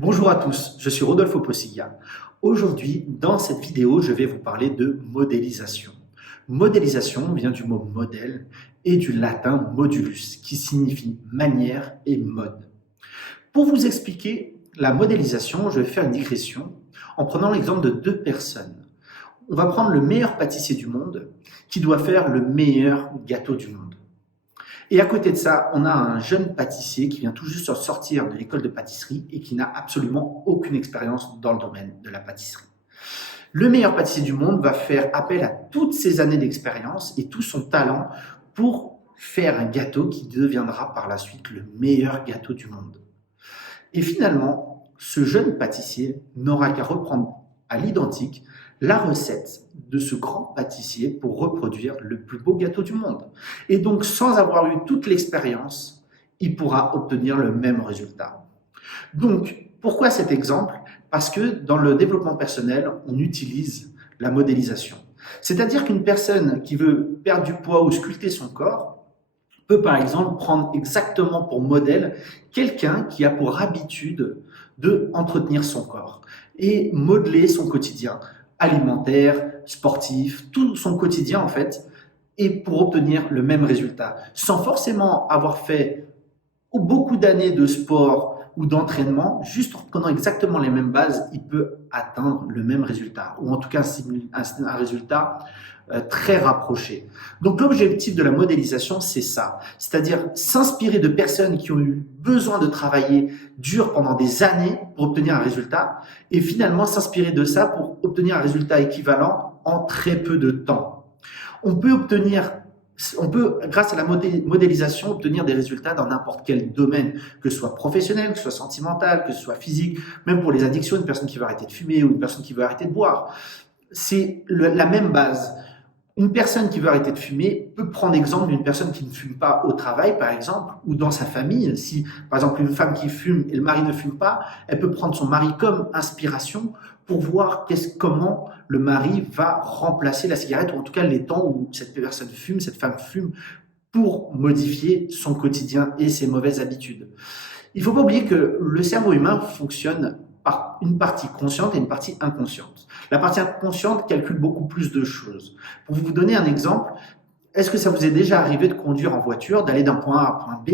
Bonjour à tous, je suis Rodolphe Possiglia. Aujourd'hui, dans cette vidéo, je vais vous parler de modélisation. Modélisation vient du mot modèle et du latin modulus, qui signifie manière et mode. Pour vous expliquer la modélisation, je vais faire une digression en prenant l'exemple de deux personnes. On va prendre le meilleur pâtissier du monde qui doit faire le meilleur gâteau du monde. Et à côté de ça, on a un jeune pâtissier qui vient tout juste sortir de l'école de pâtisserie et qui n'a absolument aucune expérience dans le domaine de la pâtisserie. Le meilleur pâtissier du monde va faire appel à toutes ses années d'expérience et tout son talent pour faire un gâteau qui deviendra par la suite le meilleur gâteau du monde. Et finalement, ce jeune pâtissier n'aura qu'à reprendre à l'identique la recette de ce grand pâtissier pour reproduire le plus beau gâteau du monde. Et donc, sans avoir eu toute l'expérience, il pourra obtenir le même résultat. Donc, pourquoi cet exemple? Parce que dans le développement personnel, on utilise la modélisation. C'est-à-dire qu'une personne qui veut perdre du poids ou sculpter son corps peut par exemple prendre exactement pour modèle quelqu'un qui a pour habitude de entretenir son corps et modeler son quotidien alimentaire, sportif, tout son quotidien en fait, et pour obtenir le même résultat, sans forcément avoir fait beaucoup d'années de sport ou d'entraînement, juste en prenant exactement les mêmes bases, il peut atteindre le même résultat, ou en tout cas un résultat très rapproché. Donc l'objectif de la modélisation, c'est ça, c'est-à-dire s'inspirer de personnes qui ont eu besoin de travailler dur pendant des années pour obtenir un résultat, et finalement s'inspirer de ça pour obtenir un résultat équivalent en très peu de temps. On peut, grâce à la modélisation, obtenir des résultats dans n'importe quel domaine, que ce soit professionnel, que ce soit sentimental, que ce soit physique, même pour les addictions, une personne qui veut arrêter de fumer ou une personne qui veut arrêter de boire. C'est la même base. Une personne qui veut arrêter de fumer peut prendre exemple d'une personne qui ne fume pas au travail, par exemple, ou dans sa famille. Si, par exemple, une femme qui fume et le mari ne fume pas, elle peut prendre son mari comme inspiration pour voir comment le mari va remplacer la cigarette, ou en tout cas les temps où cette personne fume, cette femme fume, pour modifier son quotidien et ses mauvaises habitudes. Il ne faut pas oublier que le cerveau humain fonctionne par une partie consciente et une partie inconsciente. La partie inconsciente calcule beaucoup plus de choses. Pour vous donner un exemple, est-ce que ça vous est déjà arrivé de conduire en voiture, d'aller d'un point A à un point B,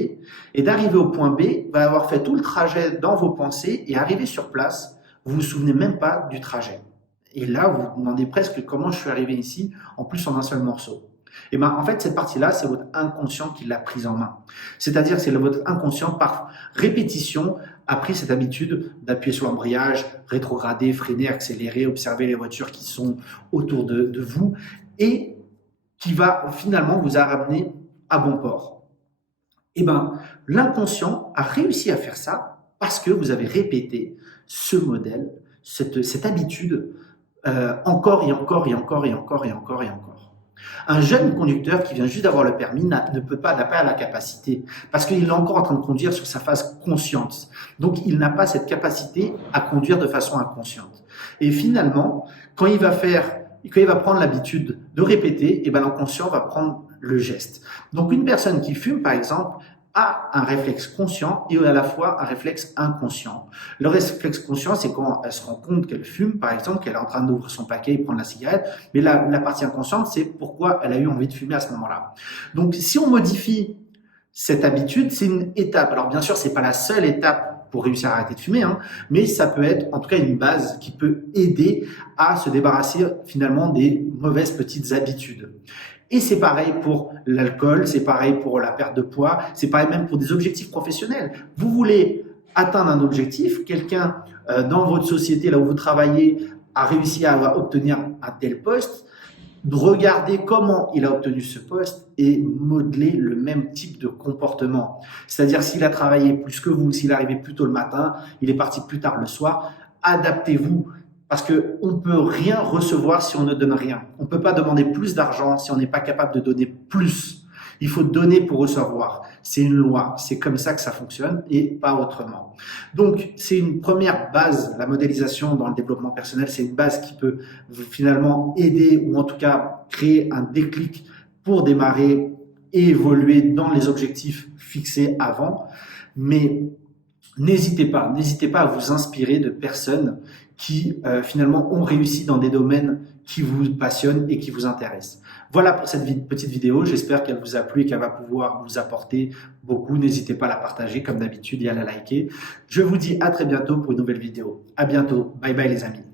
et d'arriver au point B, vous allez avoir fait tout le trajet dans vos pensées, et arrivé sur place, vous vous souvenez même pas du trajet. Et là, vous vous demandez presque comment je suis arrivé ici, en plus en un seul morceau. Et ben, en fait, cette partie-là, c'est votre inconscient qui l'a prise en main. C'est-à-dire, c'est votre inconscient, par répétition, a pris cette habitude d'appuyer sur l'embrayage, rétrograder, freiner, accélérer, observer les voitures qui sont autour de vous et qui va finalement vous ramener à bon port. Et ben, l'inconscient a réussi à faire ça parce que vous avez répété ce modèle, cette habitude, encore et encore et encore et encore et encore et encore. Un jeune conducteur qui vient juste d'avoir le permis n'a pas la capacité, parce qu'il est encore en train de conduire sur sa phase consciente. Donc, il n'a pas cette capacité à conduire de façon inconsciente. Et finalement, quand il va prendre l'habitude de répéter, et ben l'inconscient va prendre le geste. Donc, une personne qui fume, par exemple, a un réflexe conscient et à la fois un réflexe inconscient. Le réflexe conscient, c'est quand elle se rend compte qu'elle fume, par exemple, qu'elle est en train d'ouvrir son paquet et prendre la cigarette, mais la partie inconsciente, c'est pourquoi elle a eu envie de fumer à ce moment-là. Donc, si on modifie cette habitude, c'est une étape. Alors, bien sûr, c'est pas la seule étape pour réussir à arrêter de fumer, mais ça peut être en tout cas une base qui peut aider à se débarrasser finalement des mauvaises petites habitudes. Et c'est pareil pour l'alcool, c'est pareil pour la perte de poids, c'est pareil même pour des objectifs professionnels. Vous voulez atteindre un objectif, quelqu'un dans votre société, là où vous travaillez, a réussi à obtenir un tel poste, regardez comment il a obtenu ce poste et modeler le même type de comportement. C'est-à-dire s'il a travaillé plus que vous, s'il est arrivé plus tôt le matin, il est parti plus tard le soir, adaptez-vous. Parce qu'on ne peut rien recevoir si on ne donne rien. On ne peut pas demander plus d'argent si on n'est pas capable de donner plus. Il faut donner pour recevoir. C'est une loi. C'est comme ça que ça fonctionne et pas autrement. Donc, c'est une première base, la modélisation dans le développement personnel. C'est une base qui peut finalement aider ou en tout cas créer un déclic pour démarrer et évoluer dans les objectifs fixés avant. Mais N'hésitez pas à vous inspirer de personnes qui finalement ont réussi dans des domaines qui vous passionnent et qui vous intéressent. Voilà pour cette petite vidéo, j'espère qu'elle vous a plu et qu'elle va pouvoir vous apporter beaucoup. N'hésitez pas à la partager comme d'habitude et à la liker. Je vous dis à très bientôt pour une nouvelle vidéo. À bientôt, bye bye les amis.